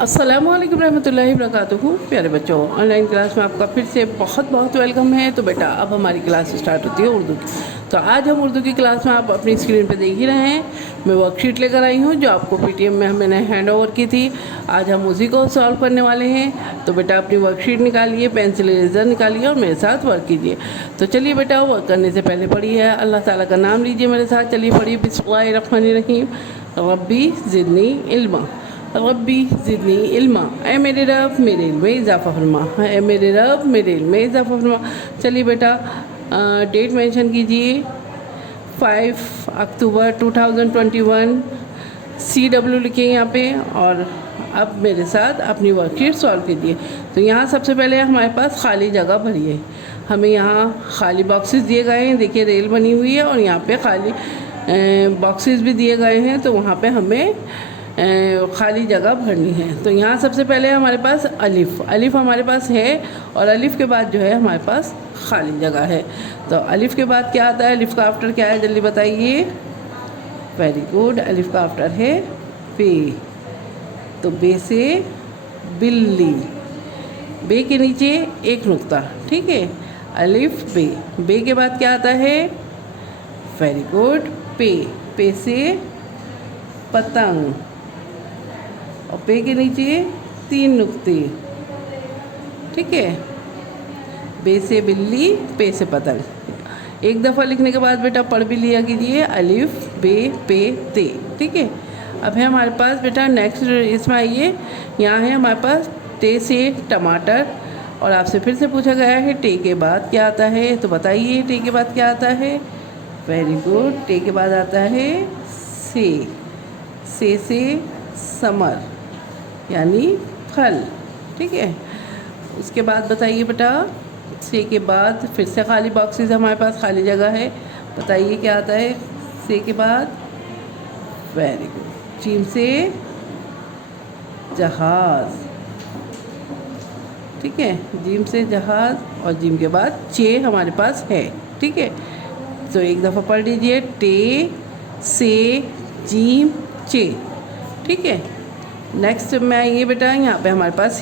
अस्सलामुअलैकुम रहमतुल्लाहि वबरकातुहू। प्यारे बच्चों, ऑनलाइन क्लास में आपका फिर से बहुत बहुत वेलकम है। तो बेटा अब हमारी क्लास स्टार्ट होती है उर्दू की। तो आज हम उर्दू की क्लास में आप अपनी स्क्रीन पे देख ही रहे हैं, मैं वर्कशीट लेकर आई हूँ जो आपको पीटीएम में मैंने हैंड ओवर की थी। आज हम उसी को सॉल्व करने वाले हैं। तो बेटा अपनी वर्कशीट निकालिए, पेंसिल इरेजर निकालिए और मेरे साथ वर्क कीजिए। तो चलिए बेटा, वर्क करने से पहले पढ़िए अल्लाह ताला का नाम लीजिए मेरे साथ। चलिए पढ़िए, बिस्मिल्लाहिर्रहमानिर्रहीम। रब्बी ज़िदनी इल्मा, रब्बी ज़िदनी इल्मा। ए मेरे रब मेरे इल्म में इजाफ़ा फरमा, ए मेरे रब मेरे इल्म में इजाफ़ा फरमा। चलिए बेटा डेट मेंशन कीजिए 5 अक्टूबर 2021। CW लिखिए यहाँ पे और अब मेरे साथ अपनी वर्कशीट सॉल्व कीजिए। तो यहाँ सबसे पहले हमारे पास खाली जगह भरी है। हमें यहाँ खाली बॉक्सेस दिए गए हैं, देखिए रेल बनी हुई है और यहाँ पे खाली बॉक्सेस भी दिए गए हैं। तो वहाँ पे हमें खाली जगह भरनी है। तो यहाँ सबसे पहले हमारे पास अलिफ़, अलिफ़ हमारे पास है और अलिफ़ के बाद जो है हमारे पास खाली जगह है। तो अलिफ़ के बाद क्या आता है, अलिफ़ का आफ्टर क्या है, जल्दी बताइए। वेरी गुड, अलिफ़ का आफ्टर है बे। तो बे से बिल्ली, बे के नीचे एक नुक्ता, ठीक है। अलिफ़ बे, बे के बाद क्या आता है, वेरी गुड, पे, पे से पतंग और पे के नीचे 3 नुक्ते, ठीक है। बे से बिल्ली, पे से पतंग। एक दफ़ा लिखने के बाद बेटा पढ़ भी लिया कीजिए, अलिफ़ बे पे ते, ठीक है। अब है हमारे पास बेटा नेक्स्ट, इसमें आइए, यहाँ है हमारे पास टे से टमाटर और आपसे फिर से पूछा गया है टे के बाद क्या आता है। तो बताइए टे के बाद क्या आता है। वेरी गुड, टे के बाद आता है से समर यानी फल, ठीक है। उसके बाद बताइए बेटा, से के बाद फिर से खाली बॉक्सेस हमारे पास, खाली जगह है। बताइए क्या आता है से के बाद। वेरी गुड, जीम से जहाज़, ठीक है। जीम से जहाज़ और जीम के बाद चे हमारे पास है, ठीक है। तो एक दफ़ा पढ़ लीजिए, टे से जीम चे, ठीक है। नेक्स्ट में आइए बेटा, यहाँ पे हमारे पास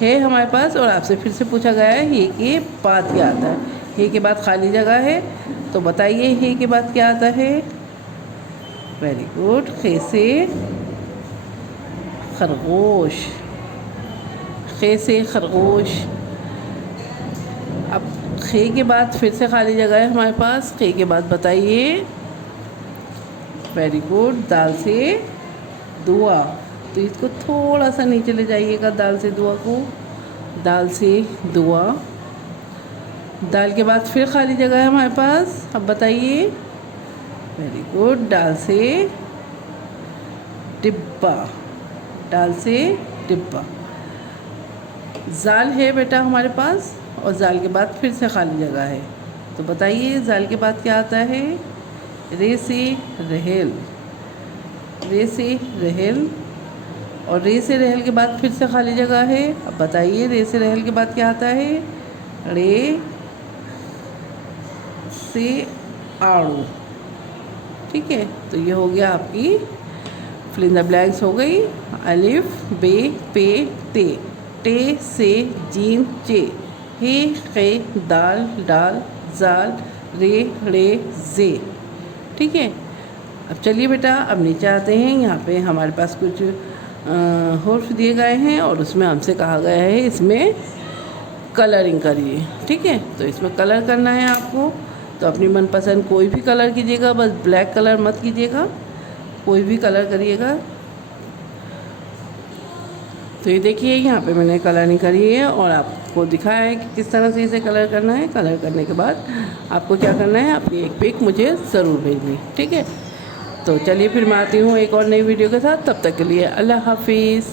है हमारे पास और आपसे फिर से पूछा गया है हे के बाद क्या आता है। हे के बाद खाली जगह है, तो बताइए हे के बाद क्या आता है। वेरी गुड, खे से खरगोश, खे से खरगोश। अब खे के बाद फिर से खाली जगह है हमारे पास, खे के बाद बताइए। वेरी गुड, दाल से दुआ। तो इसको थोड़ा सा नीचे ले जाइएगा, दाल से दुआ को, दाल से दुआ। दाल के बाद फिर खाली जगह है हमारे पास, अब बताइए। वेरी गुड, दाल से डिब्बा, दाल से डिब्बा। जाल है बेटा हमारे पास और जाल के बाद फिर से खाली जगह है। तो बताइए जाल के बाद क्या आता है। रे से रहेल, रे से रहेल और रे से रहेल के बाद फिर से खाली जगह है। अब बताइए रे से रहेल के बाद क्या आता है। रे से आड़ू, ठीक है। तो ये हो गया आपकी फिल इन द ब्लैंक्स हो गई। अलिफ बे पे ते, टे से जीम चे, हे खे दाल डाल जाल रे रे जे, ठीक है। अब चलिए बेटा अब नीचे आते हैं। यहाँ पे हमारे पास कुछ हर्फ दिए गए हैं और उसमें हमसे कहा गया है इसमें कलरिंग करिए, ठीक है। तो इसमें कलर करना है आपको, तो अपनी मनपसंद कोई भी कलर कीजिएगा, बस ब्लैक कलर मत कीजिएगा, कोई भी कलर करिएगा। तो ये देखिए यहाँ पे मैंने कलरिंग करी है और आपको दिखाया है कि किस तरह से इसे कलर करना है। कलर करने के बाद आपको क्या करना है, अपनी एक पिक मुझे ज़रूर भेजनी, ठीक है। तो चलिए फिर मैं आती हूँ एक और नई वीडियो के साथ, तब तक के लिए अल्लाह हाफिज़।